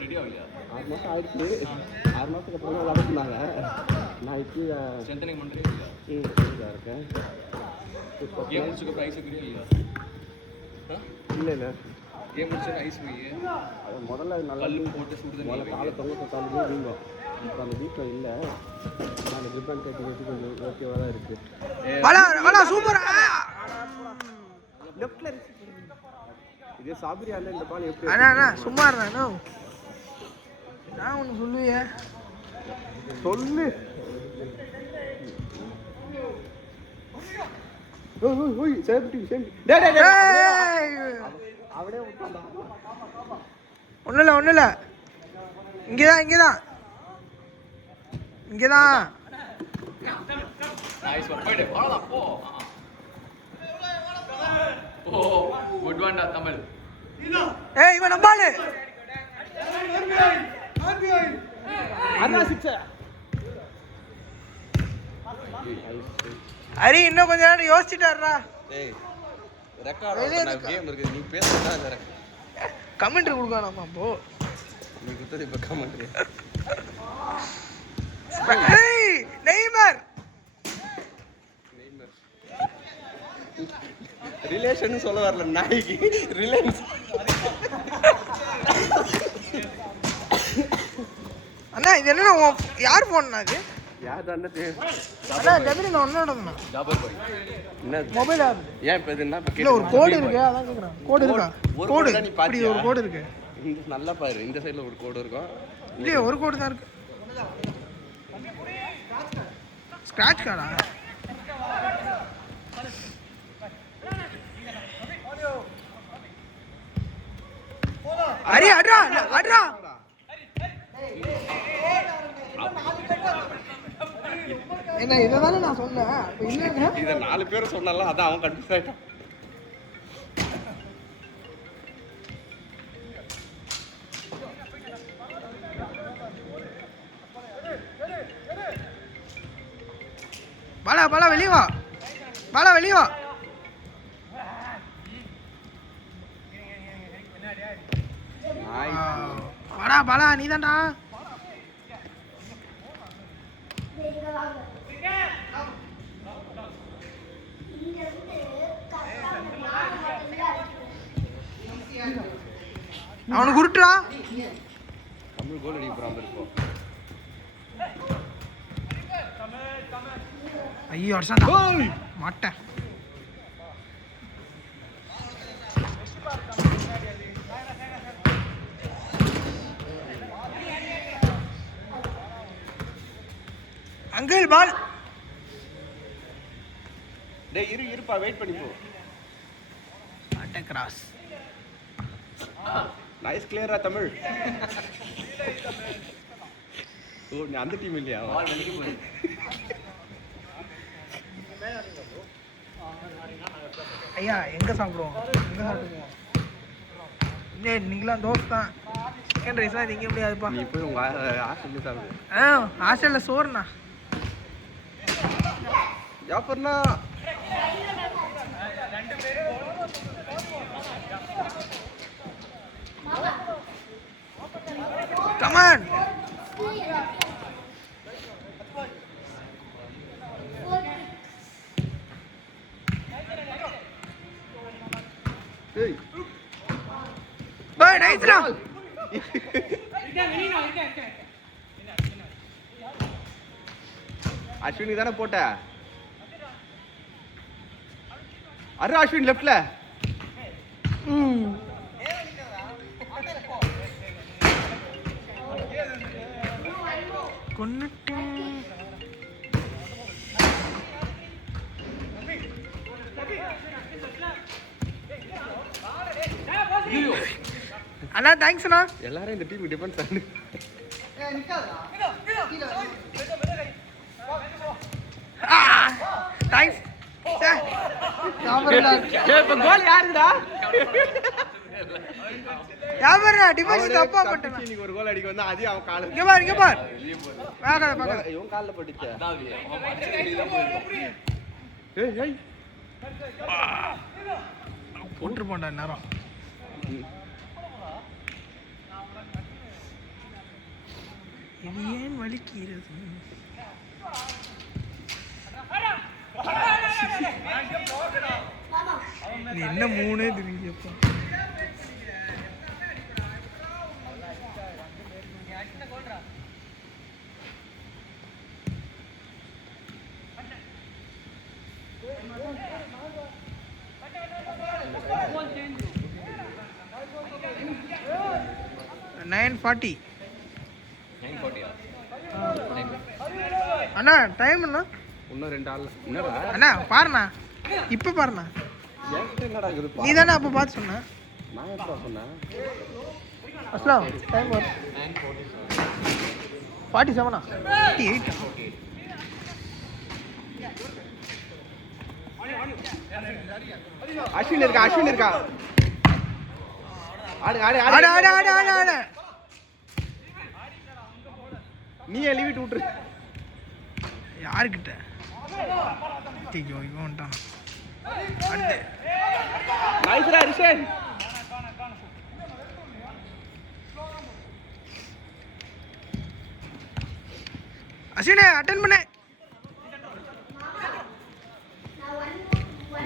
Ready ஆகலையா? 6 மாதம் ஆயிடுச்சு. 6 மாதத்துக்கு அப்புறம் தான் விளாடுனாங்க. நான் இப்போ ஸ்ட்ரென்தனிங் பண்ணுறேன் இருக்கேன். கேம் முடிச்சுக்கப்புறம் ஐஸ் வைக்கிறீங்க இல்லையா? இல்லை இல்லை கேம் முடிச்சு ஐஸ் வை. அது முதல்ல நல்லா போட்டு சுடுது காலை தொங்க தொட்டாலுமே வீங்கும். இப்போ அந்த வீட்டில் இல்லை. நான் கிரிப்பான் கேட்டு வச்சு கொஞ்சம் ஓகேவாக தான் இருக்குது. சூப்பர் லெஃப்ட்ல இதே சாபிரியா இல்லை இந்த பால் எப்படி அண்ணா சும்மா இருந்தா நான் ஒன்று சொல்லுவியா சொல்லு. ஒன்றும் இல்லை இங்கேதான் குட் ஒன் தமிழ். ஏய் இவன் நம்பாளு ஹரி இன்னும் கொஞ்ச நேரம் யோசிச்சுட்டாருடா. கமெண்ட்ரி கொடுக்கணுமா அப்போ? நெய்மர் ரிலேஷன் சொல்ல வரல நாய்க்கு ரிலையன்ஸ். அண்ணா இது என்ன யார் போனா அது? யார் தான் அண்ணா டெபிரி நான் ஒண்ணோடனா ஜாபர் பாய் என்ன மொபைல் ஆப். ஏன் இப்ப இது என்ன இல்ல ஒரு கோட் இருக்கு அதான் கேக்குறேன். கோட் இருக்கா? கோட் நீ பாத்தி ஒரு கோட் இருக்கு. இந்த நல்லா பாரு இந்த சைடுல ஒரு கோட் இருக்கும். இல்ல ஒரு கோட் தான் இருக்கு. ஸ்கிராட்ச் கார்டா? அரே அட்ரா என்ன இததானே நான் சொன்னேன். அப்ப இல்லங்க இத 4 பேர் சொன்னால அதான் அவன் கன்ஃபியூஸ் ஆயிட்டான். பாலா வெளிய வா. பாலா வெளிய வா. பாலா நீதான்டா. அவனுக்கு குருட்டுடா. தமிழ் கோல் அடிக்க போறான் இப்போ. ஐயோ அர்ஷாண்டா மாட்டேன். Uncle ball. டேய் இருப்பா வெயிட் பண்ணி போ. அட்ட கிராஸ். நைஸ் கிளியரா தமிழ். ஓ நீ அந்த டீம் இல்லையா? பால் வெளிய போய். ஐயா எங்க சாப்பிடுவோம்? இல்லை நீங்களாம் தோசை தான். சிக்கன் ரைஸ்லாம் திங்க முடியாதுப்பா. நீ போய் உங்க ஹாஸ்டல்ல சாப்பிடு. ஹாஸ்டல்ல சோறுண்ணா. ஜாஃபர்னா கமான். ஏய் பை நைஸ்ரா. அஸ்வினி தானே போட்ட? அரு அஸ்வின் லெஃப்ட்ல. கொன்னுட்டு அண்ணா தேங்க்ஸ் அண்ணா. எல்லாரும் இந்த டீம் டிஃபென்ஸ் ஆடு. தேங்க்ஸ். இப்ப கோல் யாருடா? யாவரா டிஃபென்ஸ் தப்பா போட்டா. இன்னைக்கு ஒரு கோல் அடிக்க வந்தா அதே அவன் கால்ல. இங்க பார். வேற இவன் கால்ல பட்டுச்சு. ஏய் ஏய் போட்டுருப்போண்டா நேரம். இது ஏன் வலிக்கிறது? இது என்ன மூணே தெரியலப்பா. $9:40. அண்ணா டைம் என்ன? இன்னும் 2 ஆள் என்னடா அண்ணா பாருண்ணா, இப்போ பாருண்ணா. என்னடா இது? நீ தானே அப்போ பார்த்து சொன்ன. நான் எப்போ சொன்னேன்? அஸ்லாம் டைம் வரும் 47 48. அஸ்வின் இருக்கா. ஆடு ஆடு ஆடு ஆடு ஆடு ஆடு ஆடு. நீ எழுவிட்டு விட்டுரு. யாருக்கிட்ட? ஐயோ இவன் வந்துட்டான். அடுத்து நைஸ்ரா ரிஷன். அஸ்வினே அட்டென்ட் பண்ணு.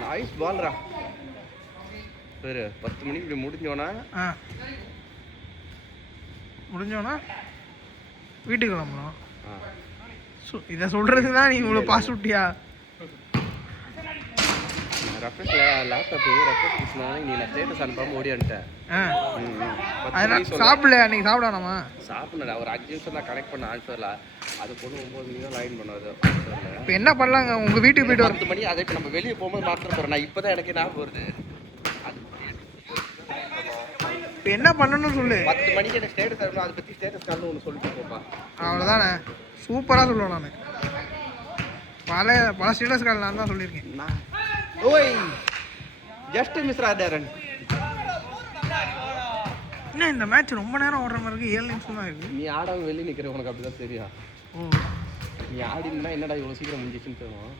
நைஸ் பால்ரா. சரி 10 மணிக்கு இப்படி முடிஞ்சோன்னா முடிஞ்சோன்னா வீட்டுக்கு கிளம்பலாம். இதை சொல்கிறது தான் நீ இவ்வளோ பாஸ் விட்டியா? லேப்டாப் ரெஃப்ரெஷ் நீ நான் ஸ்டேட்டஸ் அனுப்பாமல் ஓடி வந்துட்டேன். அதனால் சாப்பிடல அன்றைக்கி சாப்பிடாமா? சாப்பிடல ஒரு 5 நிமிஷம் தான் கனெக்ட் பண்ண ஆன்சரில். அது பொண்ணு 9 மணி தான் லைன் பண்ணாது. இப்போ என்ன பண்ணலாங்க? உங்கள் வீட்டுக்கு போய்ட்டு 10 மணி. அதை இப்போ நம்ம வெளியே போகும்போது மாற்ற போகிறேன். நான் இப்போ தான் எனக்கு ஞாபகம் வருது. இப்போ என்ன பண்ணணும்னு சொல்லு. 10 மணிக்கு எனக்கு ஸ்டேட்டஸ் அனுப்பணும். அதை பற்றி ஸ்டேட்டஸ் காரணம் ஒன்று சொல்லிட்டு போப்பா. அவ்வளோதானே, சூப்பராக சொல்லுவேன். நான் பல ஸ்டேட்டஸ் கார்டு நான் தான் சொல்லியிருக்கேன். ஓய் ஜஸ்ட் மிஸ்ரா டேரன். என்ன இந்த மேட்ச் ரொம்ப நேரம் ஓடுற மாதிரி இருக்குது? 7 நிமிஷம் தான் இருக்குது. நீ ஆடாமல் வெளியே நிற்கிற உனக்கு அப்படி தான் தெரியும். நீ ஆடினா என்னடா இவ்வளோ சீக்கிரம் முடிஞ்சிச்சுன்னு தெரியும்.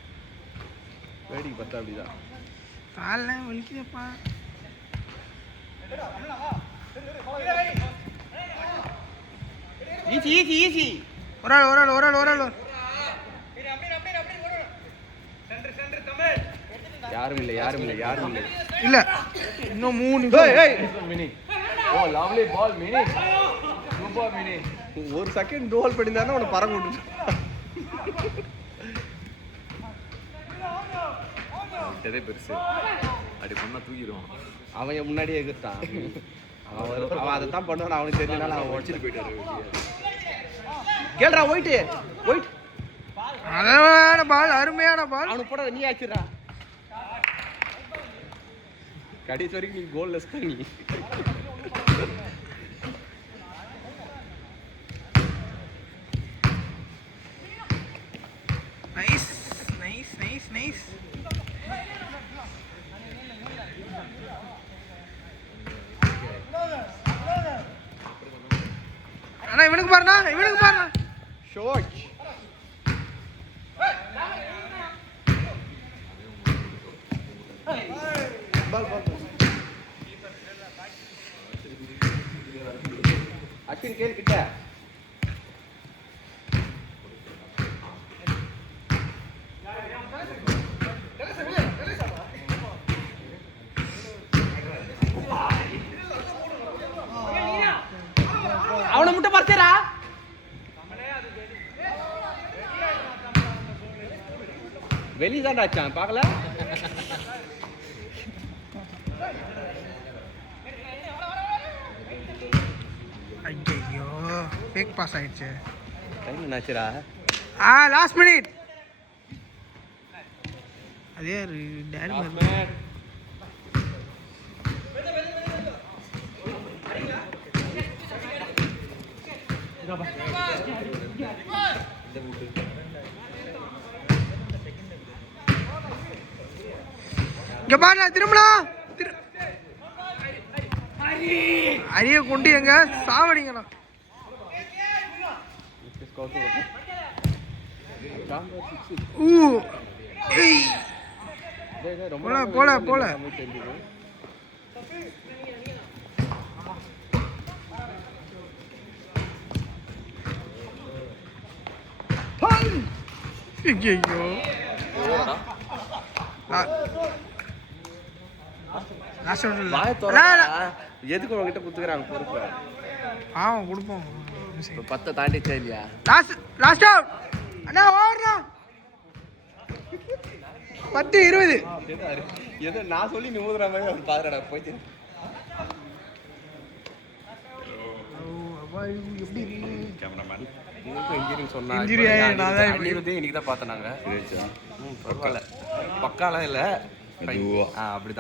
வேடிக்கை பார்த்தா அப்படிதான். காலில் வலிக்குதப்பா. ஈஸி. ஒரு ஆள். யாரும் இல்லை. இல்லை இன்னும் 3 நிமிஷம். Mini. Oh lovely ball Mini. Super Mini. ஒரு செகண்ட் கோல் பண்ணியிருந்தாருன்னா உன்னை பறக்க விட்டு. இதே பெருசு அப்படி பண்ணா தூக்கிடுவான். அவன் முன்னாடியே எதிர்த்தான். அவன் அதை தான் பண்ணுவான். அவனுக்கு தெரிஞ்சனால அவன் உடச்சிட்டு போயிட்டாரு. கேள்றா ஒயிட் அழகான பால், அருமையான பால். அவனுக்கு போட நீ ஆச்சுடா. கடைசி வரைக்கும் நீ கோல் லெஸ் பண்ணி. நைஸ். அண்ணா இவனுக்கு பாருண்ணா. ஷோச் பால் அஸ்வின் கேள் கிட்ட. அவனை முட்டை பறிச்சா வெளியதான்டா ஆச்சான் பார்க்கல. ஐயோ ஃபேக் பாஸ் ஆயிடுச்சு. டைம் என்னாச்சுடா? Last minute. அதே டேரி இங்க பாருங்க, திரும்பலாம். அரிய கொண்டு எங்க சாவடிங்கண்ணா. போல தெரிஞ்சுது. ஐயோ எதுக்கு உங்ககிட்ட குத்துக்கிறாங்க பொறுப்பு? ஆமாம் கொடுப்போம். 10 தாண்டிச்சா இல்லையா? லாஸ்ட் அவுட் அண்ணா ஓடுறா 10-20. ஏதோ நான் சொல்லி நிமிடுற மாதிரி அவர் பாக்குறடா போயிட்டு. எப்படி இன்ஜினியரிங் சொன்னா இன்ஜுரி இன்னைக்கு தான் பார்த்தோம் நாங்க. பரவாயில்ல பக்காலாம் இல்லை அப்படிதான்.